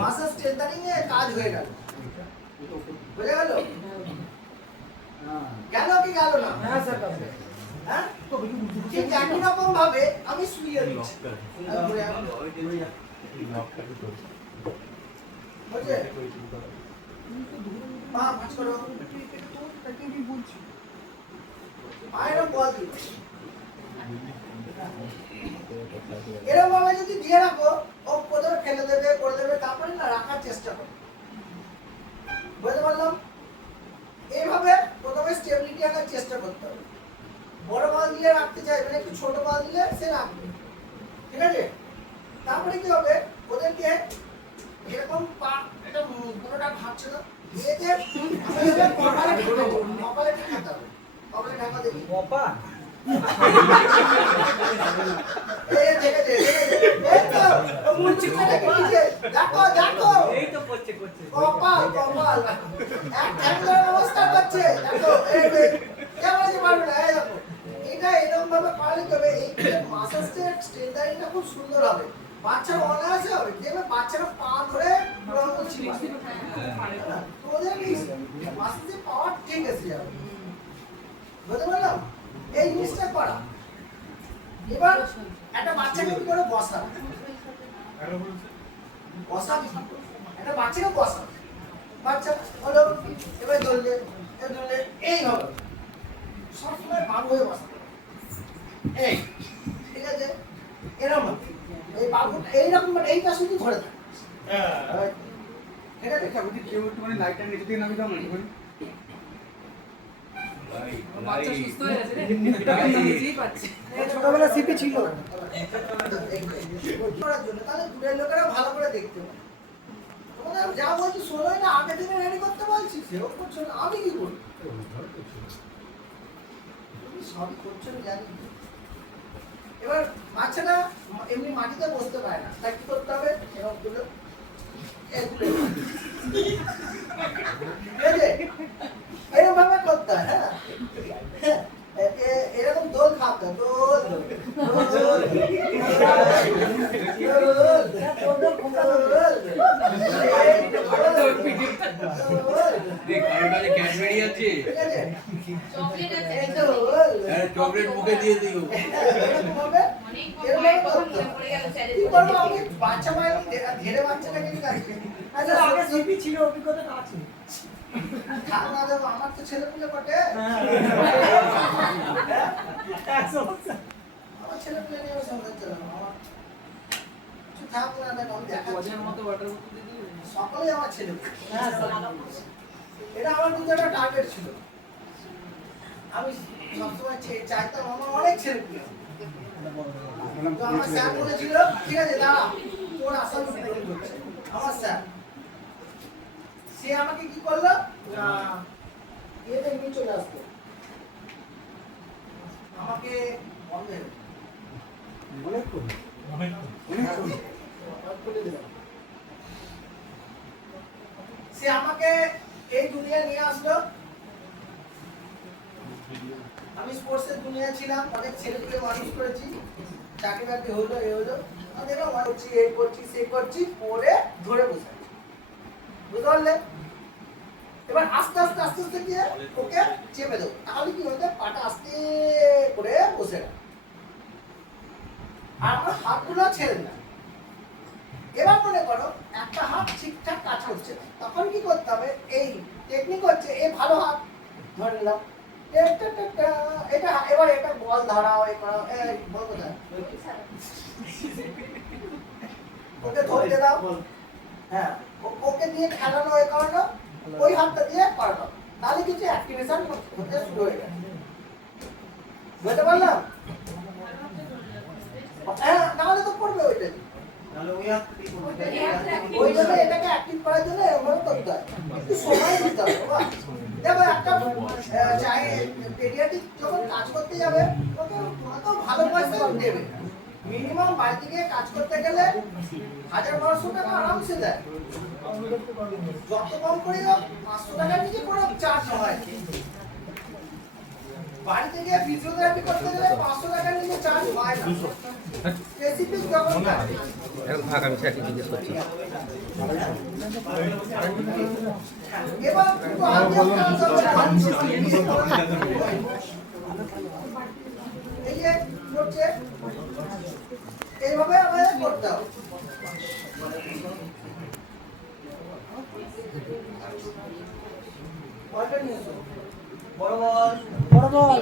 Massage strengthening এ কাজ হয়ে গেল, বুঝে গেল? গেল কি গেল না? হ্যাঁ স্যার, হ্যাঁ ঠিক একই রকম ভাবে আমি শুয়ে দিচ্ছি, বুঝলে? পা ভাঁজ করো, পায়ের বল দিও, এরকম ভাবে যদি দিয়ে রাখো ও প্রথমে ফেলে দেবে করে দেবে, তারপরে না রাখার চেষ্টা করো, বুঝতে পারলাম? এইভাবে প্রথমে স্টেবিলিটি আনার চেষ্টা করতে হবে। বড় বল দিলে রাখতে চাইবে না, একটু ছোট বল দিলে সে রাখবে, ঠিক আছে? তারপরে কি হবে, ওদেরকে এরকম পা এটা পুরোটা ভাবছে না, দিয়েছে কপালে ঠেকাতে হবে, কপালে ঠেকা দেখি বাবা এই দেখে দে, এই তো ও মুচি করে দিয়েছে, দেখো দেখো এই তো করছে কপাল কপাল এক ঠ্যাঙ্গের অবস্থা করছে, দেখো এই কেমন যে পারবে না, এই দেখো এটা এরকম ভাবে পারলে তবে এই মাসাজের স্ট্রেংথেনিংটা খুব সুন্দর হবে, বাচ্চারা অনায়াসে হবে, দেখবে বাচ্চারা পা ধরে পুরো মুচি পারে, তো ওদের মাসাজের পাওয়ার ঠিক আছে যাবে, বুঝতে পারলাম? এই জিনিসটা করা। এবার একটা বাচ্চাকে কি করে বসা, একটা বাচ্চাকে বসা, বাচ্চা হলো এবার ধরলে এই হবে, সবসময় বাবু হয়ে বসা, এই ঠিক আছে? এরকম এই বাবু এইরকম এইটা শুধু ধরে থাকে, ঠিক আছে? কেউ একটু মানে লাইটটা নিচে দিয়ে নামিয়ে দাও না, বাচ্চা সুস্থ হয়ে গেছে রে, নিজেই পাচ্ছে, ছোটবেলা সিপি ছিল করার জন্য, তাহলে দূরের লোকেরা ভালো করে দেখতে পাবে। তোমাদের যা বলছি শোনোই না, আগে দিনে রেডি করতে বলছি, সেও করছো না, আমি কি করব? তুমি সবই করছো না জানি। এবার বাচ্চাটা এমনি মাটিতে বসতে পারে না, তাই কি করতে হবে, এরকম তুলে এরকম ভাবে করতে হয়, হ্যাঁ এরকম দোল খাতে দোল চকলেট মুখে দিয়ে দিও, বাচ্চা মায়ের ধীরে বাচ্চাটাকে ছিল অভিজ্ঞতা আছে, আমার তো ছেলে পুলে বটে, আমার ছেলে পুলে নিয়ে সংসার চালানো, আমার কিছু থাকবো না, সকলেই আমার ছেলে, এটা আমার কিন্তু একটা টার্গেট ছিল, আমি সবসময় চাইতাম আমার অনেক ছেলে পুলে, তো আমার স্যার বলেছিল ঠিক আছে দাঁড়া তোর আসল পূরণ করছে, আমার স্যার সে আমাকে কি করলো না এতে নিয়ে চলে আসতো, আমাকে সে আমাকে এই দুনিয়া নিয়ে আসলো, আমি স্পোর্টসের দুনিয়া ছিলাম, অনেক ছেলেপুলে মানুষ করেছি, চাকরি বাকরি হলো এ হলো, আমি দেখলাম করছি এই করছি সে করছি, পরে ধরে বসে, বুঝতে পারলে? এবার আস্তে আস্তে আস্তে আস্তে গিয়ে ওকে চেপে দেবো, তাহলে কি হতে পাটা আস্তে করে বসে গেল, আর আমার হাতগুলো ছেড়ে দিলাম। এবার মনে করো একটা হাত ঠিকঠাক কাজ করছে না, তখন কি করতে হবে, এই টেকনিক হচ্ছে এই ভালো হাত ধরে নিলাম, এটা এবার এটা বল ধরাও, এই করো, এই বল কোথায়, ওকে ধরতে দাও, হ্যাঁ ওকে দিয়ে খেলানো, এই কারণে ওই হাতটা দিয়ে পারো, তাহলে কিছু অ্যাক্টিভেশন হতে শুরু হয়ে গেছে, বুঝতে পারলাম? হ্যাঁ নাহলে তো পড়বে ওইটা, ওই জন্য এটাকে অ্যাক্টিভ করার জন্য এমন করতে হয়, একটু সময় দিতে হবে বাবা। দেখো একটা পেডিয়াট্রিক যখন কাজ করতে যাবে ওকে তো ভালো পয়সা দেবে, মিনিমাম বাড়িতে গিয়ে কাজ করতে গেলে ১,০০০-১,২০০ টাকা আরামসে দেয়, যত কম করে ৫০০ টাকার নিচে কোনো চার্জ হয়, বাড়িতে গিয়ে ফিজিওথেরাপি করতে গেলে 500 টাকা নিয়ে চার্জ হয় না। স্পেসিফিক যখন থাকে। এখন থাক, আমি স্যারকে জিজ্ঞেস করছি। এবার একটু আগে এই যে করছে এইভাবে আমাদের করতে হবে। বড় বল